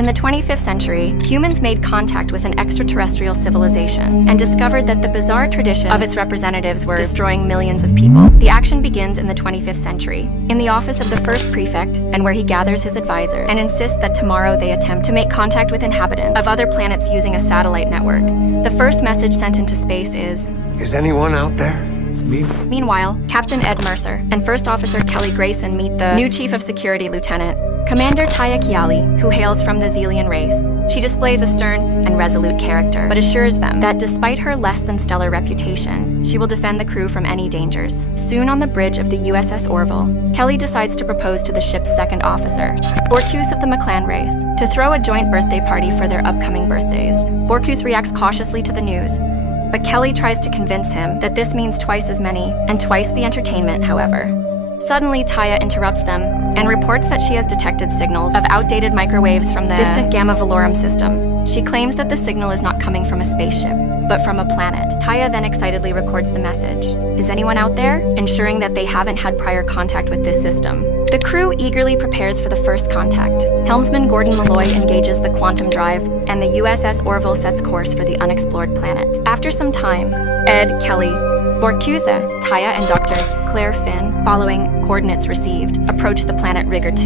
In the 25th century, humans made contact with an extraterrestrial civilization and discovered that the bizarre traditions of its representatives were destroying millions of people. The action begins in the 25th century, in the office of the first prefect, and where he gathers his advisors and insists that tomorrow they attempt to make contact with inhabitants of other planets using a satellite network. The first message sent into space is anyone out there? Me? Meanwhile, Captain Ed Mercer and First Officer Kelly Grayson meet the new Chief of Security, Lieutenant Commander Taya Kiali, who hails from the Zelian race. She displays a stern and resolute character, but assures them that despite her less-than-stellar reputation, she will defend the crew from any dangers. Soon on the bridge of the USS Orville, Kelly decides to propose to the ship's second officer, Borkus of the McClan race, to throw a joint birthday party for their upcoming birthdays. Borkus reacts cautiously to the news, but Kelly tries to convince him that this means twice as many and twice the entertainment, however. Suddenly, Taya interrupts them and reports that she has detected signals of outdated microwaves from the distant Gamma Velorum system. She claims that the signal is not coming from a spaceship, but from a planet. Taya then excitedly records the message. Is anyone out there? Ensuring that they haven't had prior contact with this system. The crew eagerly prepares for the first contact. Helmsman Gordon Malloy engages the quantum drive, and the USS Orville sets course for the unexplored planet. After some time, Ed, Kelly, Borkus, Taya, and Dr. Claire Finn, following coordinates received, approach the planet Rigger 2.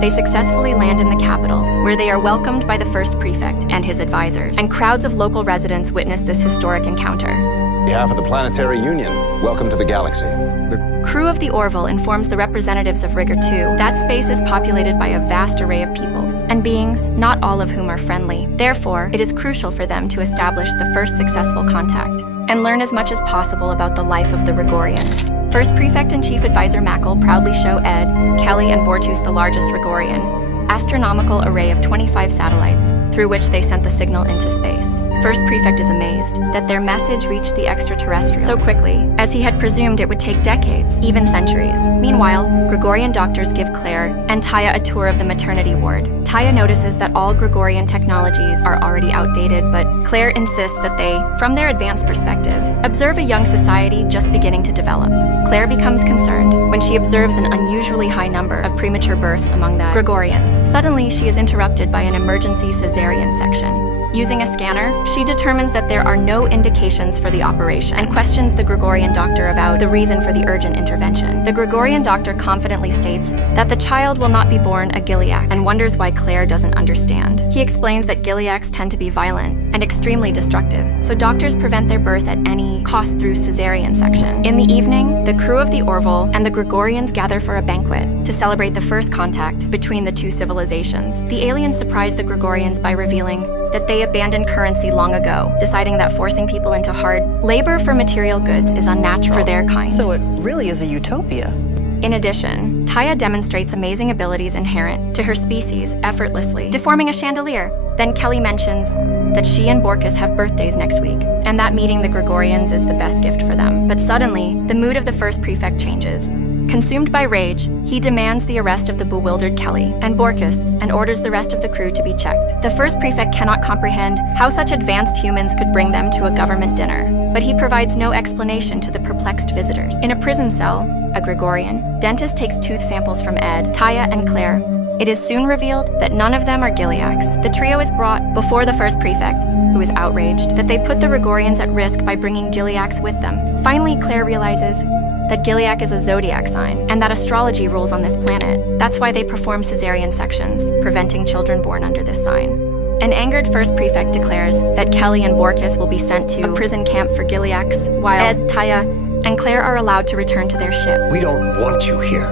They successfully land in the capital, where they are welcomed by the first prefect and his advisors, and crowds of local residents witness this historic encounter. On behalf of the Planetary Union, welcome to the galaxy. The crew of the Orville informs the representatives of Rigger 2 that space is populated by a vast array of peoples and beings, not all of whom are friendly. Therefore, it is crucial for them to establish the first successful contact and learn as much as possible about the life of the Rigorians. First Prefect and Chief Advisor Mackle proudly show Ed, Kelly, and Bortus the largest Rigorian astronomical array of 25 satellites through which they sent the signal into space. First Prefect is amazed that their message reached the extraterrestrials so quickly, as he had presumed it would take decades, even centuries. Meanwhile, Gregorian doctors give Claire and Taya a tour of the maternity ward. Taya notices that all Gregorian technologies are already outdated, but Claire insists that they, from their advanced perspective, observe a young society just beginning to develop. Claire becomes concerned when she observes an unusually high number of premature births among the Gregorians. Suddenly, she is interrupted by an emergency cesarean section. Using a scanner, she determines that there are no indications for the operation and questions the Gregorian doctor about the reason for the urgent intervention. The Gregorian doctor confidently states that the child will not be born a Gileac and wonders why Claire doesn't understand. He explains that Gileacs tend to be violent and extremely destructive, so doctors prevent their birth at any cost through cesarean section. In the evening, the crew of the Orville and the Gregorians gather for a banquet to celebrate the first contact between the two civilizations. The aliens surprise the Gregorians by revealing that they abandoned currency long ago, deciding that forcing people into hard labor for material goods is unnatural for their kind. So it really is a utopia. In addition, Taya demonstrates amazing abilities inherent to her species effortlessly, deforming a chandelier. Then Kelly mentions that she and Borkus have birthdays next week, and that meeting the Gregorians is the best gift for them. But suddenly, the mood of the first prefect changes. Consumed by rage, he demands the arrest of the bewildered Kelly and Borkus and orders the rest of the crew to be checked. The first prefect cannot comprehend how such advanced humans could bring them to a government dinner, but he provides no explanation to the perplexed visitors. In a prison cell, a Gregorian dentist takes tooth samples from Ed, Taya, and Claire. It is soon revealed that none of them are Gileacs. The trio is brought before the first prefect, who is outraged that they put the Gregorians at risk by bringing Gileacs with them. Finally, Claire realizes that Gileac is a zodiac sign, and that astrology rules on this planet. That's why they perform cesarean sections, preventing children born under this sign. An angered first prefect declares that Kelly and Borkus will be sent to a prison camp for Gileacs, while Ed, Taya, and Claire are allowed to return to their ship. We don't want you here.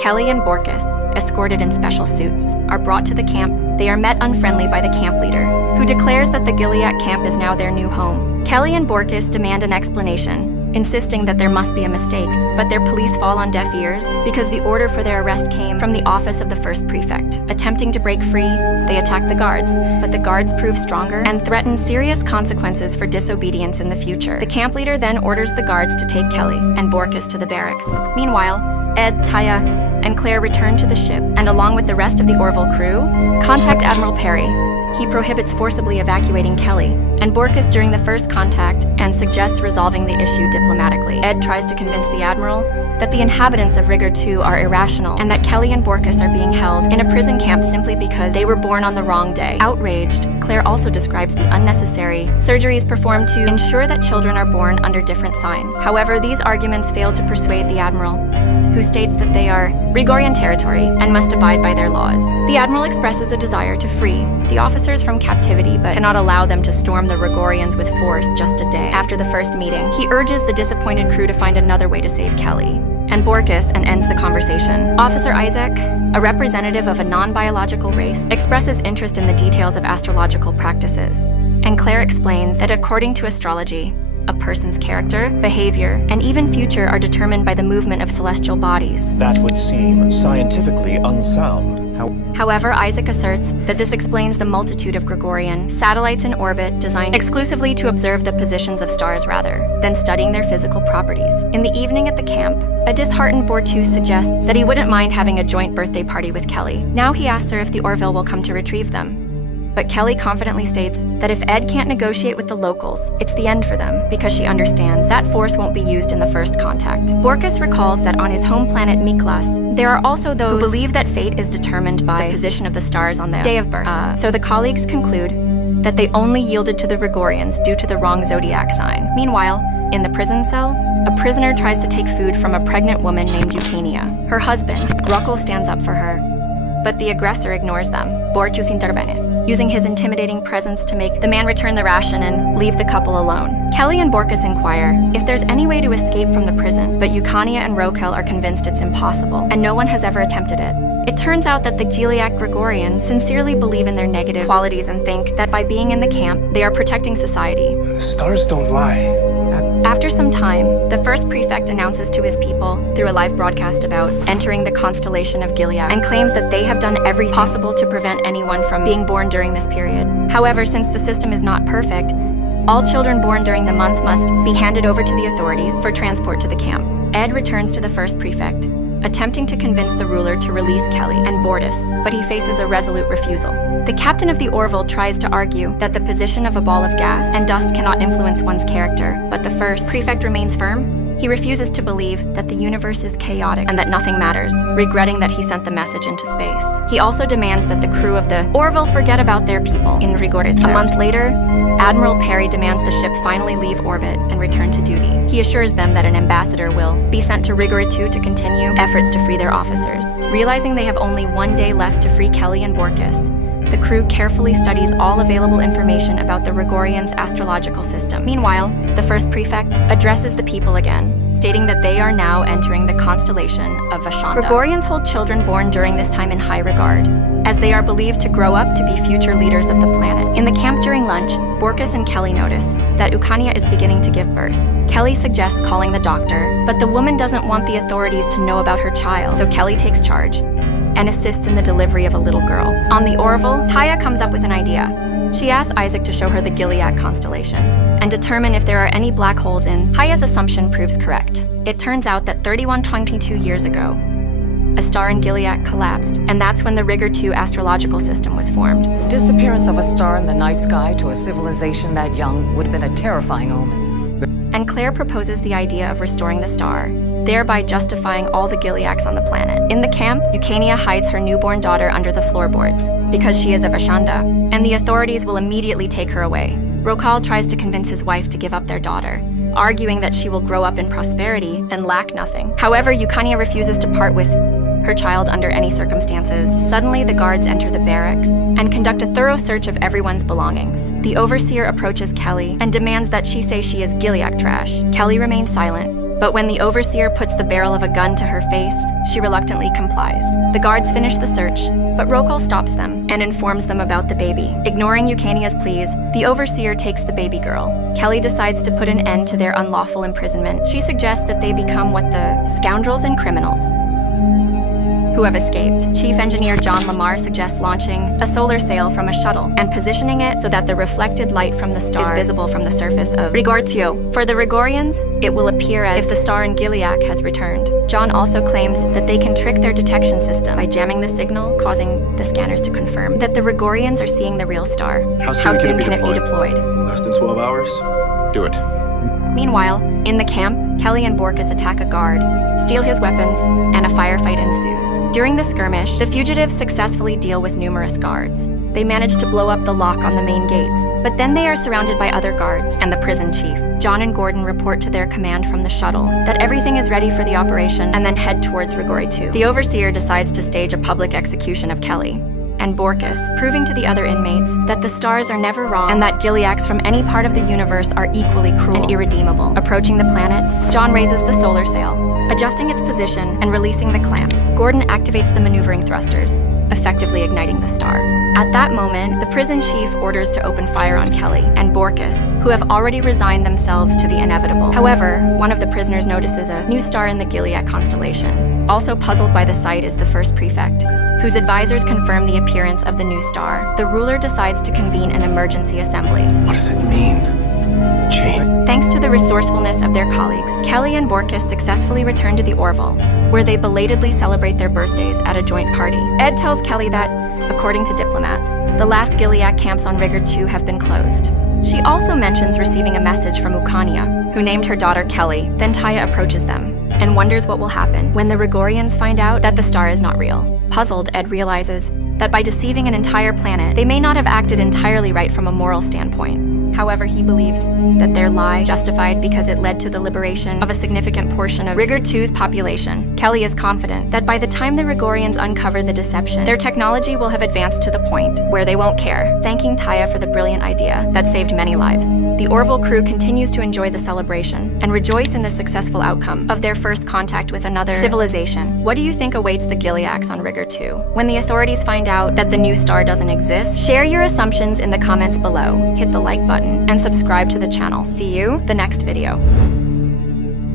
Kelly and Borkus, escorted in special suits, are brought to the camp. They are met unfriendly by the camp leader, who declares that the Gileac camp is now their new home. Kelly and Borkus demand an explanation, insisting that there must be a mistake, but their police fall on deaf ears because the order for their arrest came from the office of the first prefect. Attempting to break free, they attack the guards, but the guards prove stronger and threaten serious consequences for disobedience in the future. The camp leader then orders the guards to take Kelly and Borkus to the barracks. Meanwhile, Ed, Taya, and Claire return to the ship and, along with the rest of the Orville crew, contact Admiral Perry. He prohibits forcibly evacuating Kelly and Borkus during the first contact and suggests resolving the issue diplomatically. Ed tries to convince the Admiral that the inhabitants of Rigor 2 are irrational and that Kelly and Borkus are being held in a prison camp simply because they were born on the wrong day. Outraged, Claire also describes the unnecessary surgeries performed to ensure that children are born under different signs. However, these arguments fail to persuade the Admiral, who states that they are Rigorian territory and must abide by their laws. The Admiral expresses a desire to free the officers from captivity but cannot allow them to storm the Rigorians with force just a day after the first meeting. He urges the disappointed crew to find another way to save Kelly and Borkus and ends the conversation. Officer Isaac, a representative of a non-biological race, expresses interest in the details of astrological practices, and Claire explains that according to astrology, a person's character, behavior, and even future are determined by the movement of celestial bodies. That would seem scientifically unsound. However, Isaac asserts that this explains the multitude of Gregorian satellites in orbit designed exclusively to observe the positions of stars rather than studying their physical properties. In the evening at the camp, a disheartened Bortus suggests that he wouldn't mind having a joint birthday party with Kelly. Now he asks her if the Orville will come to retrieve them. But Kelly confidently states that if Ed can't negotiate with the locals, it's the end for them, because she understands that force won't be used in the first contact. Borkus recalls that on his home planet Miklas, there are also those who believe that fate is determined by the position of the stars on their day of birth. So the colleagues conclude that they only yielded to the Rigorians due to the wrong zodiac sign. Meanwhile, in the prison cell, a prisoner tries to take food from a pregnant woman named Eugenia. Her husband, Ruckel, stands up for her, but the aggressor ignores them. Borkus intervenes, using his intimidating presence to make the man return the ration and leave the couple alone. Kelly and Borkus inquire if there's any way to escape from the prison, but Eugenia and Rokel are convinced it's impossible, and no one has ever attempted it. It turns out that the Gileac Gregorians sincerely believe in their negative qualities and think that by being in the camp, they are protecting society. The stars don't lie. After some time, the first prefect announces to his people through a live broadcast about entering the constellation of Gilead and claims that they have done everything possible to prevent anyone from being born during this period. However, since the system is not perfect, all children born during the month must be handed over to the authorities for transport to the camp. Ed returns to the first prefect, attempting to convince the ruler to release Kelly and Bortus, but he faces a resolute refusal. The captain of the Orville tries to argue that the position of a ball of gas and dust cannot influence one's character, but the first prefect remains firm. He refuses to believe that the universe is chaotic and that nothing matters, regretting that he sent the message into space. He also demands that the crew of the Orville forget about their people in Rigorizia. A month later, Admiral Perry demands the ship finally leave orbit and return to duty. He assures them that an ambassador will be sent to Rigor 2 to continue efforts to free their officers. Realizing they have only one day left to free Kelly and Borkus, the crew carefully studies all available information about the Rigorians' astrological system. Meanwhile, the first prefect addresses the people again, stating that they are now entering the constellation of Vashanda. Rigorians hold children born during this time in high regard, as they are believed to grow up to be future leaders of the planet. In the camp during lunch, Borkus and Kelly notice that Eugenia is beginning to give birth. Kelly suggests calling the doctor, but the woman doesn't want the authorities to know about her child, so Kelly takes charge and assists in the delivery of a little girl. On the Orville, Taya comes up with an idea. She asks Isaac to show her the Gilead constellation and determine if there are any black holes in. Taya's assumption proves correct. It turns out that 3122 years ago, a star in Gilead collapsed, and that's when the Rigor 2 astrological system was formed. Disappearance of a star in the night sky to a civilization that young would have been a terrifying omen. And Claire proposes the idea of restoring the star, thereby justifying all the Gileacs on the planet. In the camp, Eugenia hides her newborn daughter under the floorboards because she is a Vashanda, and the authorities will immediately take her away. Rokal tries to convince his wife to give up their daughter, arguing that she will grow up in prosperity and lack nothing. However, Eugenia refuses to part with her child under any circumstances. Suddenly, the guards enter the barracks and conduct a thorough search of everyone's belongings. The overseer approaches Kelly and demands that she say she is Gilead trash. Kelly remains silent, but when the overseer puts the barrel of a gun to her face, she reluctantly complies. The guards finish the search, but Rokal stops them and informs them about the baby. Ignoring Eugenia's pleas, the overseer takes the baby girl. Kelly decides to put an end to their unlawful imprisonment. She suggests that they become what the scoundrels and criminals who have escaped. Chief Engineer John Lamar suggests launching a solar sail from a shuttle and positioning it so that the reflected light from the star is visible from the surface of Rigor 2. For the Rigorians, it will appear as if the star in Gilead has returned. John also claims that they can trick their detection system by jamming the signal, causing the scanners to confirm that the Rigorians are seeing the real star. How soon can it be deployed? Less than 12 hours? Do it. Meanwhile, in the camp, Kelly and Borkus attack a guard, steal his weapons, and a firefight ensues. During the skirmish, the fugitives successfully deal with numerous guards. They manage to blow up the lock on the main gates, but then they are surrounded by other guards and the prison chief. John and Gordon report to their command from the shuttle that everything is ready for the operation and then head towards Rigori 2. The overseer decides to stage a public execution of Kelly and Borkus, proving to the other inmates that the stars are never wrong and that Gileads from any part of the universe are equally cruel and irredeemable. Approaching the planet, John raises the solar sail, adjusting its position and releasing the clamps. Gordon activates the maneuvering thrusters, effectively igniting the star. At that moment, the prison chief orders to open fire on Kelly and Borkus, who have already resigned themselves to the inevitable. However, one of the prisoners notices a new star in the Gilead constellation. Also puzzled by the sight is the first prefect, whose advisors confirm the appearance of the new star. The ruler decides to convene an emergency assembly. What does it mean? Jane? Thanks to the resourcefulness of their colleagues, Kelly and Borkus successfully return to the Orville, where they belatedly celebrate their birthdays at a joint party. Ed tells Kelly that, according to diplomats, the last Gilead camps on Rigor 2 have been closed. She also mentions receiving a message from Ukania, who named her daughter Kelly. Then Taya approaches them and wonders what will happen when the Rigorians find out that the star is not real. Puzzled, Ed realizes that by deceiving an entire planet, they may not have acted entirely right from a moral standpoint. However, he believes that their lie justified because it led to the liberation of a significant portion of Rigor 2's population. Kelly is confident that by the time the Rigorians uncover the deception, their technology will have advanced to the point where they won't care, thanking Taya for the brilliant idea that saved many lives. The Orville crew continues to enjoy the celebration and rejoice in the successful outcome of their first contact with another civilization. What do you think awaits the Gileads on Rigor 2? When the authorities find out that the new star doesn't exist, share your assumptions in the comments below, hit the like button, and subscribe to the channel. See you the next video.